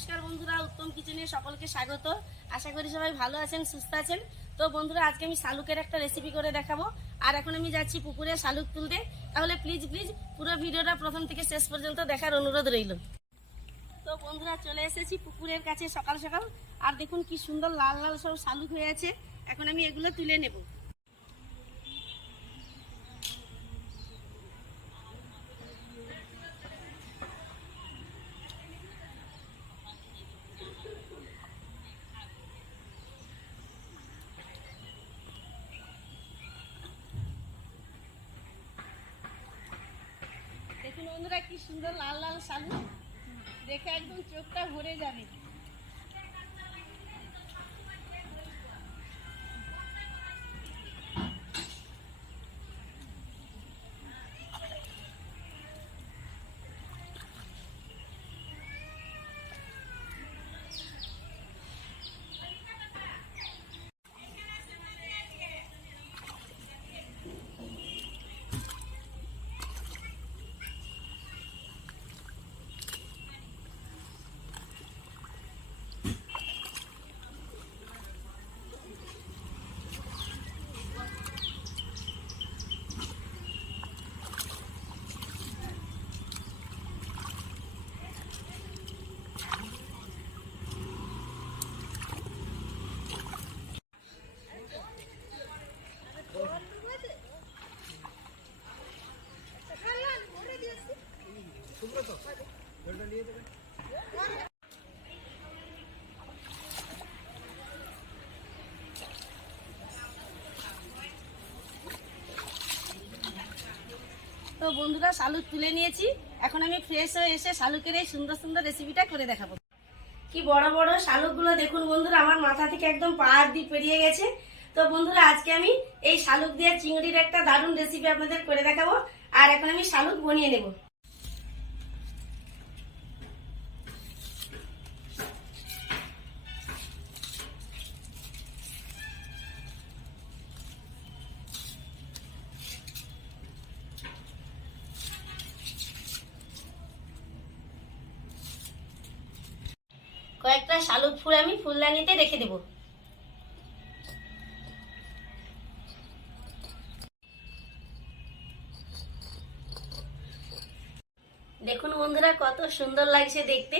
নমস্কার বন্ধুরা, উত্তম কিচেনে সকলকে স্বাগত। আশা করি সবাই ভালো আছেন, সুস্থ আছেন। তো বন্ধুরা, আজকে আমি শালুকের একটা রেসিপি করে দেখাবো। আর এখন আমি যাচ্ছি পুকুরে শালুক তুলতে। তাহলে প্লিজ পুরো ভিডিওটা প্রথম থেকে শেষ পর্যন্ত দেখার অনুরোধ রইল। তো বন্ধুরা, চলে এসেছি পুকুরের কাছে সকাল সকাল। আর দেখুন কি সুন্দর লাল লাল সব শালুক হয়ে আছে। এখন আমি এগুলো তুলে নেব। দেখুন বন্ধুরা, কি সুন্দর লাল লাল শালুক, দেখে একদম চোখটা ভরে যাবে। তো বন্ধুরা, শালুক তুলে নিয়েছি। এখন আমি ফ্রেশ হয়ে এসে শালুকের এই সুন্দর সুন্দর রেসিপিটা করে দেখাবো। কি বড় বড় শালুকগুলো দেখুন বন্ধুরা, আমার মাথা থেকে একদম পা অবধি পেরিয়ে গেছে। তো বন্ধুরা, আজকে আমি এই শালুক দিয়ে চিংড়ির একটা দারুণ রেসিপি আপনাদের করে দেখাবো। আর এখন আমি শালুক বনিয়ে নেব। কয়েকটা শালুক ফুল আমি ফুলদানিতে রেখে দেব। দেখুন বন্ধুরা, কত সুন্দর লাগছে দেখতে।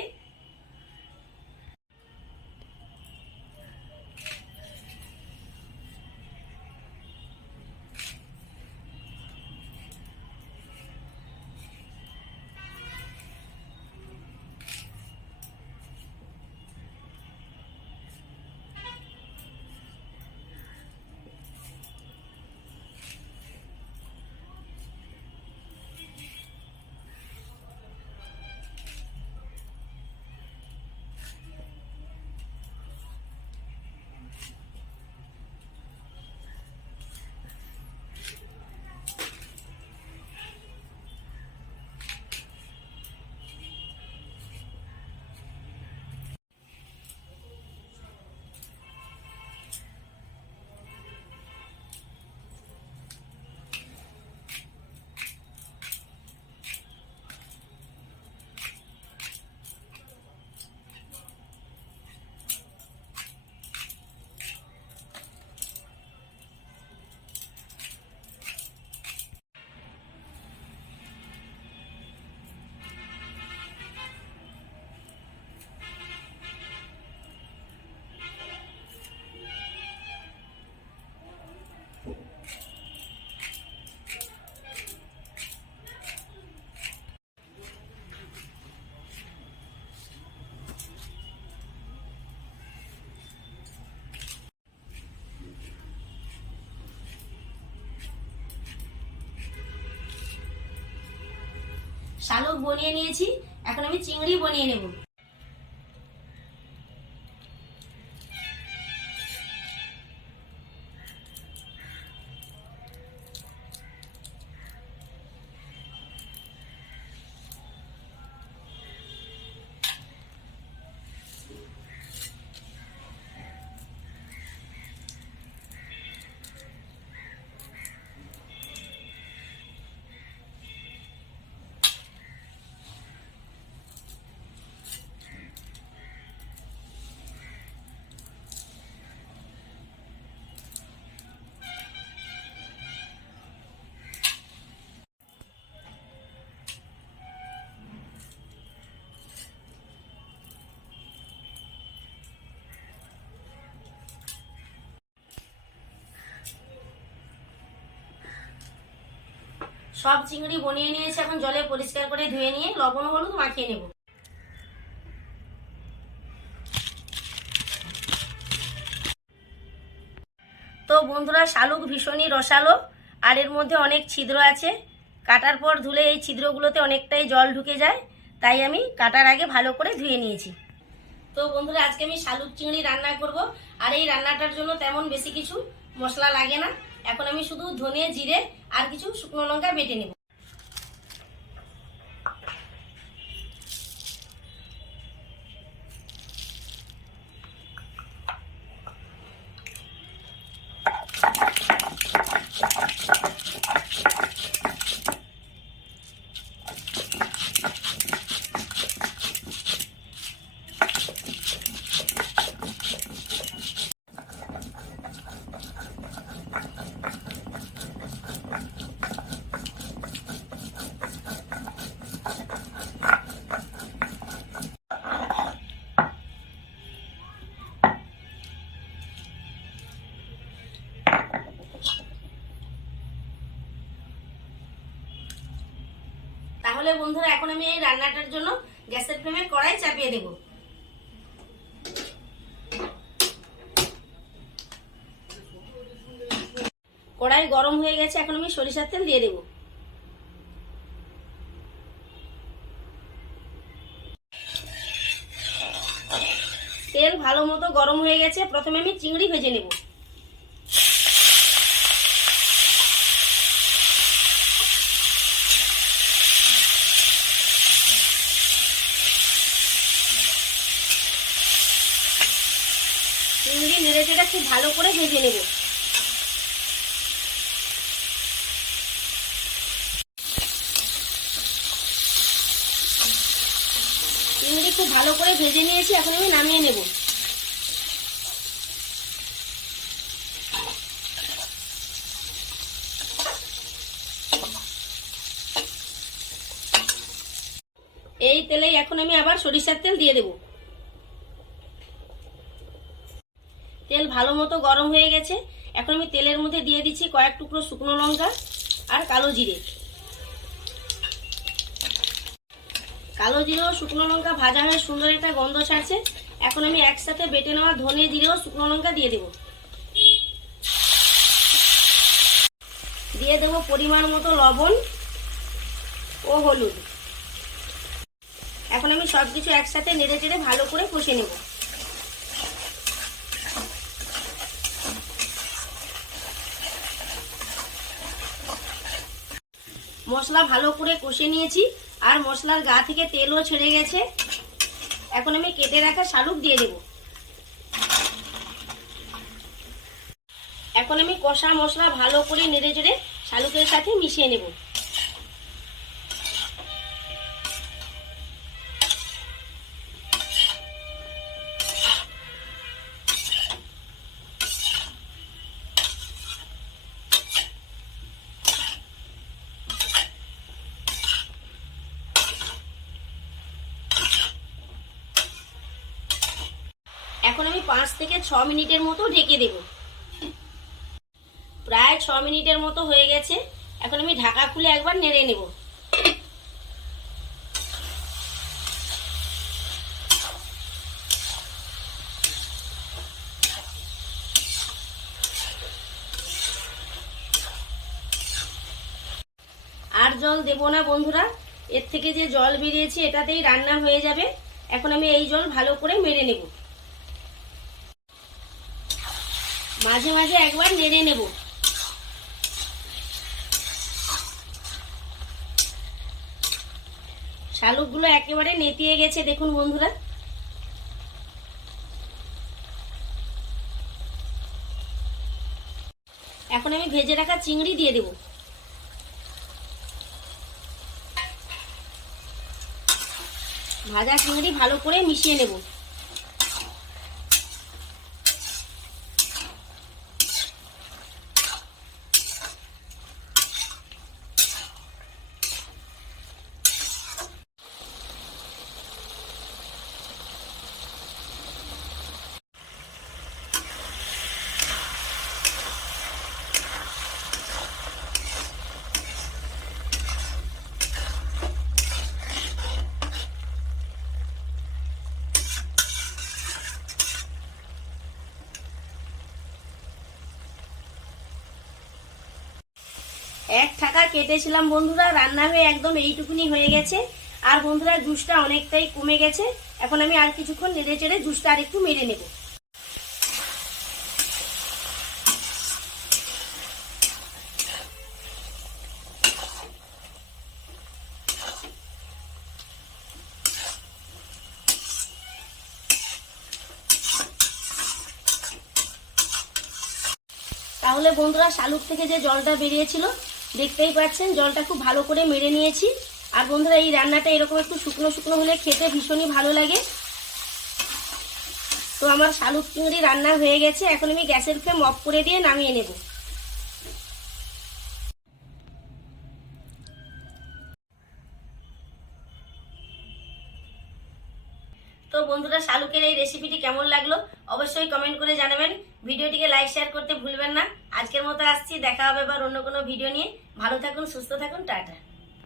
শালুক বনিয়ে নিয়েছি, এখন আমি চিংড়ি বনিয়ে নেব। সব চিংড়ি বনিয়ে নিয়েছি, এখন জলে পরিষ্কার করে ধুয়ে নিয়ে লবণ হলুদ মাখিয়ে নেব। তো বন্ধুরা, শালুক ভীষণই রসালো আর এর মধ্যে অনেক ছিদ্র আছে। কাটার পর ধুলে এই ছিদ্রগুলোতে অনেকটাই জল ঢুকে যায়, তাই আমি কাটার আগে ভালো করে ধুয়ে নিয়েছি। তো বন্ধুরা, আজকে আমি শালুক চিংড়ি রান্না করব। আর এই রান্নাটার জন্য তেমন বেশি কিছু মশলা লাগে না। এখন আমি শুধু ধনে, জিরে আর কিছু শুকনো লঙ্কা বেটে নেব। তাহলে বন্ধুরা, এখন আমি এই রান্নাটার জন্য গ্যাসের ফ্লেমে কড়াই চাপিয়ে দেব। কড়াই গরম হয়ে গেছে, এখন আমি সরিষার তেল দিয়ে দেব। তেল ভালো মতো গরম হয়ে গেছে, প্রথমে আমি চিংড়ি ভেজে নেব। চিংড়ি নেড়ে চেড়ে খুব ভালো করে ভেজে নেব। চিংড়ি খুব ভালো করে ভেজে নিয়েছি, এখন আমি নামিয়ে নেব। এই তেলেই এখন আমি আবার সরিষার তেল দিয়ে দেব। তেল ভালো মতো গরম হয়ে গেছে, এখন আমি তেলের মধ্যে দিয়ে দিচ্ছি কয়েক টুকরো শুকনো লঙ্কা আর কালো জিরে। কালো জিরে ও শুকনো লঙ্কা ভাজা হয়ে সুন্দর একটা গন্ধ ছাড়ছে। এখন আমি একসাথে বেটে নেওয়া ধনে, জিরে ও শুকনো লঙ্কা দিয়ে দেব। দিয়ে দেব পরিমাণ মতো লবণ ও হলুদ। এখন আমি সবকিছু একসাথে নেড়ে চেড়ে ভালো করে কষে নেব। মশলা ভালো করে কষে নিয়েছি আর মশলার গা থেকে তেলও ছেড়ে গেছে। এখন আমি কেটে রাখা শালুক দিয়ে দেব। এখন আমি কষা মশলা ভালো করে নেড়ে চেড়ে শালুকের সাথে মিশিয়ে নেব। এখন আমি 5 থেকে 6 মিনিটের মতো ঢেকে দেব। প্রায় 6 মিনিটের মতো হয়ে গেছে, এখন আমি ঢাকা খুলে একবার নেড়ে নেব। আর জল দেব না বন্ধুরা, এর থেকে যে জল বেরিয়েছে এটাতেই রান্না হয়ে যাবে। এখন আমি এই জল ভালো করে মেরে নেব। মাঝে মাঝে একবার নেড়ে নেব। শালুকগুলো একেবারে নেতিয়ে গেছে দেখুন বন্ধুরা। এখন আমি ভেজে রাখা চিংড়ি দিয়ে দেব। ভাজা চিংড়ি ভালো করে মিশিয়ে নেব। এক টাকা কেটেছিলাম বন্ধুরা, রান্না হয়ে একদম এইটুকুনি হয়ে গেছে। আর বন্ধুরা জুসটা অনেকটাই কমে গেছে। এখন আমি আর কিছুক্ষণ নেড়ে চেড়ে জুসটা আর একটু মেরে নেব। তাহলে বন্ধুরা শালুক থেকে যে জলটা বেরিয়েছিল দেখতেই পাচ্ছেন, জলটা খুব ভালো করে মেরে নিয়েছি। আর বন্ধুরা এই রান্নাটা এরকম একটু শুকনো শুকনো হলে খেতে ভীষণই ভালো লাগে। তো আমার শালুক চিংড়ি রান্না হয়ে গেছে। এখন আমি গ্যাসের ফ্লেম অফ করে দিয়ে নামিয়ে নেব। তো বন্ধুরা শালুকের এই রেসিপিটি কেমন লাগলো অবশ্যই কমেন্ট করে জানাবেন। ভিডিওটিকে লাইক শেয়ার করতে ভুলবেন না। আজকের মতো আসছি, দেখা হবে এবার অন্য কোনো ভিডিও নিয়ে। ভালো থাকুন, সুস্থ থাকুন, টাটা।